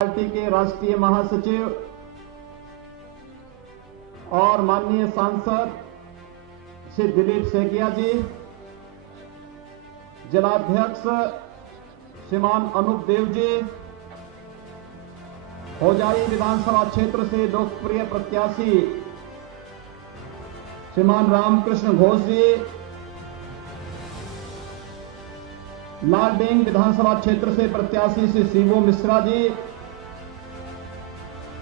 Party के राष्ट्रीय महासचिव और माननीय सांसद श्री दिलीप सेकिया जी, जिलाध्यक्ष श्रीमान अनूप देव जी, होजाई विधानसभा क्षेत्र से लोकप्रिय प्रत्याशी श्रीमान रामकृष्ण घोष जी, लालडेंग विधानसभा क्षेत्र से प्रत्याशी श्री शिवू मिश्रा जी,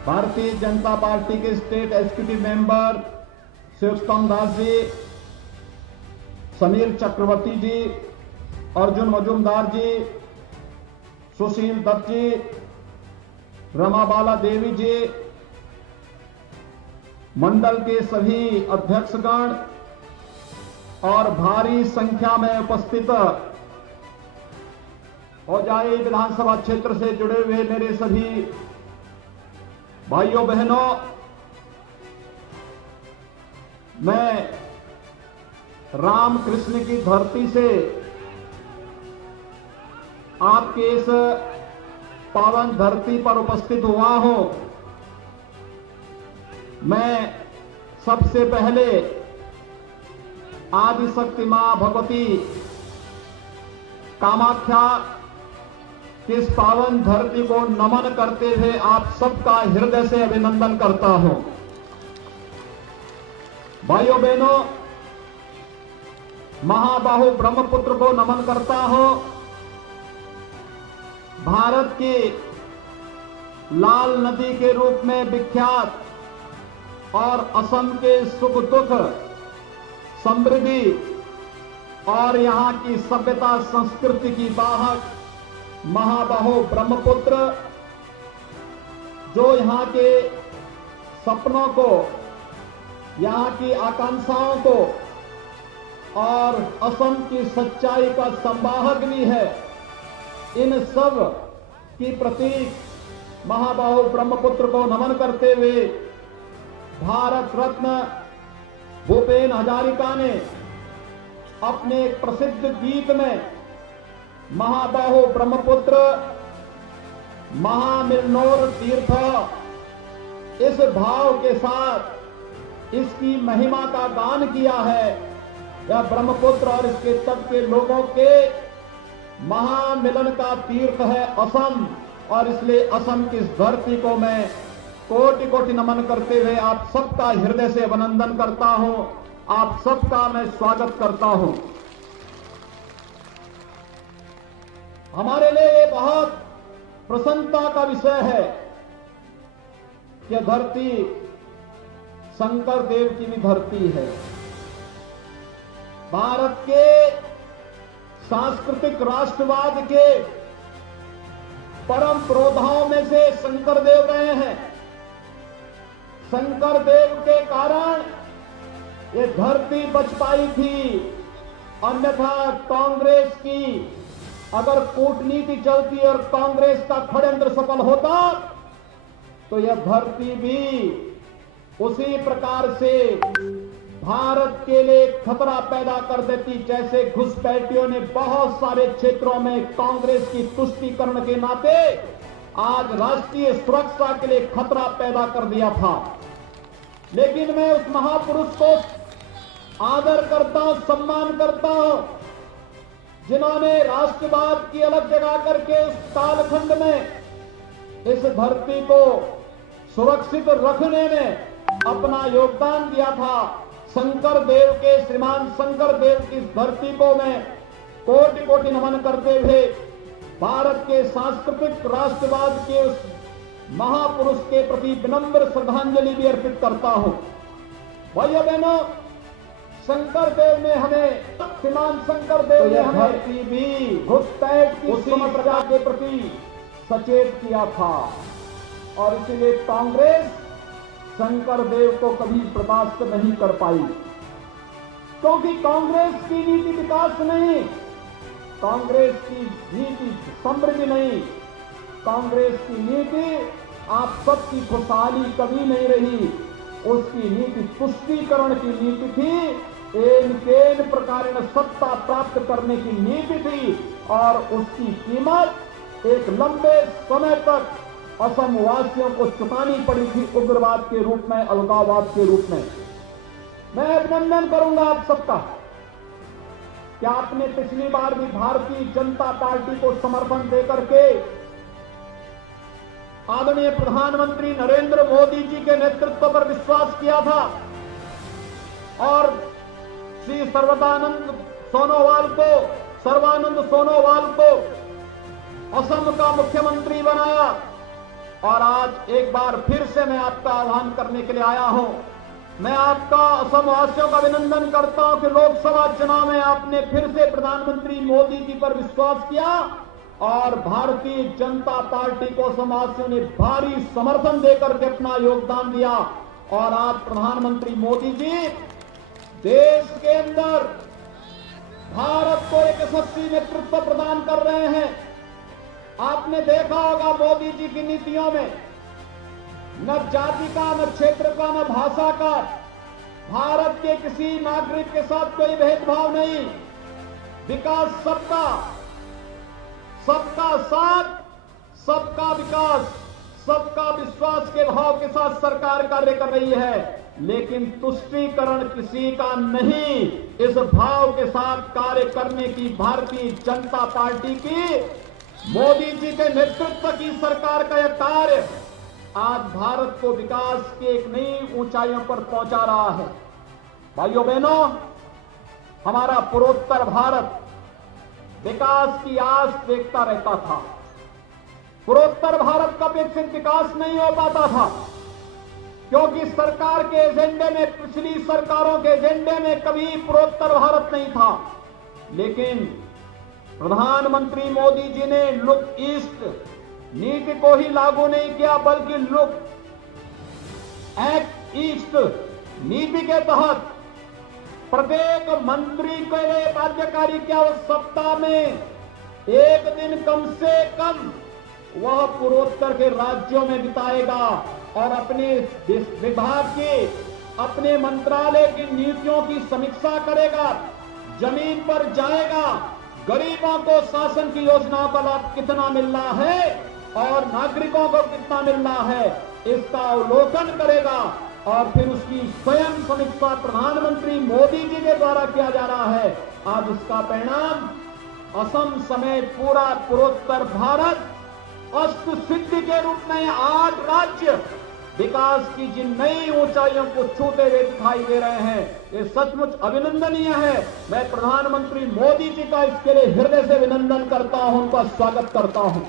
भारतीय जनता पार्टी के स्टेट एग्जीक्यूटिव मेंबर श्री उत्तम दास जी, समीर चक्रवर्ती जी, अर्जुन मजूमदार जी, सुशील दत्त जी, रमाबाला देवी जी, मंडल के सभी अध्यक्षगण और भारी संख्या में उपस्थित होजाई विधानसभा क्षेत्र से जुड़े हुए मेरे सभी भाइयों बहनों, मैं रामकृष्ण की धरती से आपके इस पावन धरती पर उपस्थित हुआ हूं। मैं सबसे पहले आदिशक्ति मां भगवती कामाख्या इस पावन धरती को नमन करते हुए आप सबका हृदय से अभिनंदन करता हूं। भाइयों बहनों, महाबाहु ब्रह्मपुत्र को नमन करता हूं। भारत की लाल नदी के रूप में विख्यात और असम के सुख दुख, समृद्धि और यहां की सभ्यता संस्कृति की वाहक महाबाहु ब्रह्मपुत्र, जो यहां के सपनों को, यहां की आकांक्षाओं को और असम की सच्चाई का संवाहक भी है, इन सब की प्रतीक महाबाहु ब्रह्मपुत्र को नमन करते हुए भारत रत्न भूपेन हजारिका ने अपने एक प्रसिद्ध गीत में महाबाहु ब्रह्मपुत्र महामिलनोर तीर्थ, इस भाव के साथ इसकी महिमा का गान किया है। यह ब्रह्मपुत्र और इसके तट के लोगों के महामिलन का तीर्थ है असम, और इसलिए असम की इस धरती को मैं कोटि कोटि नमन करते हुए आप सबका हृदय से अभिनंदन करता हूं। आप सबका मैं स्वागत करता हूं। हमारे लिए ये बहुत प्रसन्नता का विषय है कि धरती शंकर देव की भी धरती है। भारत के सांस्कृतिक राष्ट्रवाद के परम पुरोधाओं में से शंकर देव रहे हैं। शंकर देव के कारण ये धरती बच पाई थी, अन्यथा कांग्रेस की अगर कूटनीति चलती और कांग्रेस का षड्यंत्र सफल होता तो यह धरती भी उसी प्रकार से भारत के लिए खतरा पैदा कर देती, जैसे घुसपैठियों ने बहुत सारे क्षेत्रों में कांग्रेस की तुष्टीकरण के नाते आज राष्ट्रीय सुरक्षा के लिए खतरा पैदा कर दिया था। लेकिन मैं उस महापुरुष को आदर करता हूं, सम्मान करता हूं, जिन्होंने राष्ट्रवाद की अलग जगह करके उस कालखंड में इस धरती को सुरक्षित रखने में अपना योगदान दिया था। शंकर देव के, श्रीमान शंकर देव की धरती को मैं कोटि कोटि नमन करते हुए भारत के सांस्कृतिक राष्ट्रवाद के उस महापुरुष के प्रति विनम्र श्रद्धांजलि भी अर्पित करता हूं। भाइयों बहनों, शंकर देव ने हमें, श्रीमान शंकर देव ने हमें धरती भी घुसपैठ की समस्या के प्रति सचेत किया था, और इसीलिए कांग्रेस शंकर देव को कभी बर्दाश्त नहीं कर पाई, क्योंकि कांग्रेस की नीति विकास नहीं, कांग्रेस की नीति समृद्धि नहीं, कांग्रेस की नीति आप सबकी खुशहाली कभी नहीं रही। उसकी नीति तुष्टीकरण की नीति थी, केन प्रकार सत्ता प्राप्त करने की नीति थी, और उसकी कीमत एक लंबे समय तक असम वासियों को चुकानी पड़ी थी उग्रवाद के रूप में, अलगाववाद के रूप में। मैं अभिनंदन करूंगा आप सबका कि आपने पिछली बार भी भारतीय जनता पार्टी को समर्थन देकर के आदरणीय प्रधानमंत्री नरेंद्र मोदी जी के नेतृत्व पर विश्वास किया था और श्री सर्वानंद सोनोवाल को असम का मुख्यमंत्री बनाया। और आज एक बार फिर से मैं आपका आह्वान करने के लिए आया हूं। मैं आपका असम वासियों का अभिनंदन करता हूं कि लोकसभा चुनाव में आपने फिर से प्रधानमंत्री मोदी जी पर विश्वास किया और भारतीय जनता पार्टी को असम वासियों ने भारी समर्थन देकर के अपना योगदान दिया। और आज प्रधानमंत्री मोदी जी देश के अंदर भारत को एक यशस्वी नेतृत्व प्रदान कर रहे हैं। आपने देखा होगा मोदी जी की नीतियों में न जाति का, न क्षेत्र का, न भाषा का, भारत के किसी नागरिक के साथ कोई भेदभाव नहीं। विकास सबका, सबका साथ, सबका विकास, सबका विश्वास के भाव के साथ सरकार कार्य कर रही है। लेकिन तुष्टीकरण किसी का नहीं, इस भाव के साथ कार्य करने की भारतीय जनता पार्टी की, मोदी जी के नेतृत्व की सरकार का यह कार्य आज भारत को विकास के एक नई ऊंचाइयों पर पहुंचा रहा है। भाइयों बहनों, हमारा पूर्वोत्तर भारत विकास की आस देखता रहता था। पूर्वोत्तर भारत का अपेक्षित विकास नहीं हो पाता था क्योंकि सरकार के एजेंडे में, पिछली सरकारों के एजेंडे में कभी पूर्वोत्तर भारत नहीं था। लेकिन प्रधानमंत्री मोदी जी ने लुक ईस्ट नीति को ही लागू नहीं किया बल्कि लुक एक्ट ईस्ट नीति के तहत प्रत्येक मंत्री को यह बाध्यकारी क्या उस सप्ताह में एक दिन कम से कम वह पूर्वोत्तर के राज्यों में बिताएगा और अपने विभाग के, अपने मंत्रालय की नीतियों की समीक्षा करेगा, जमीन पर जाएगा, गरीबों को शासन की योजनाओं का लाभ कितना मिल रहा है और नागरिकों को कितना मिल रहा है, इसका अवलोकन करेगा और फिर उसकी स्वयं समीक्षा प्रधानमंत्री मोदी जी के द्वारा किया जा रहा है। आज उसका परिणाम असम समेत पूरा पूर्वोत्तर भारत अष्ट सिद्धि के रूप में 8 राज्य विकास की जिन नई ऊंचाइयों को छूते हुए दिखाई दे रहे हैं, ये सचमुच अभिनंदनीय है। मैं प्रधानमंत्री मोदी जी का इसके लिए हृदय से अभिनंदन करता हूं, उनका स्वागत करता हूं।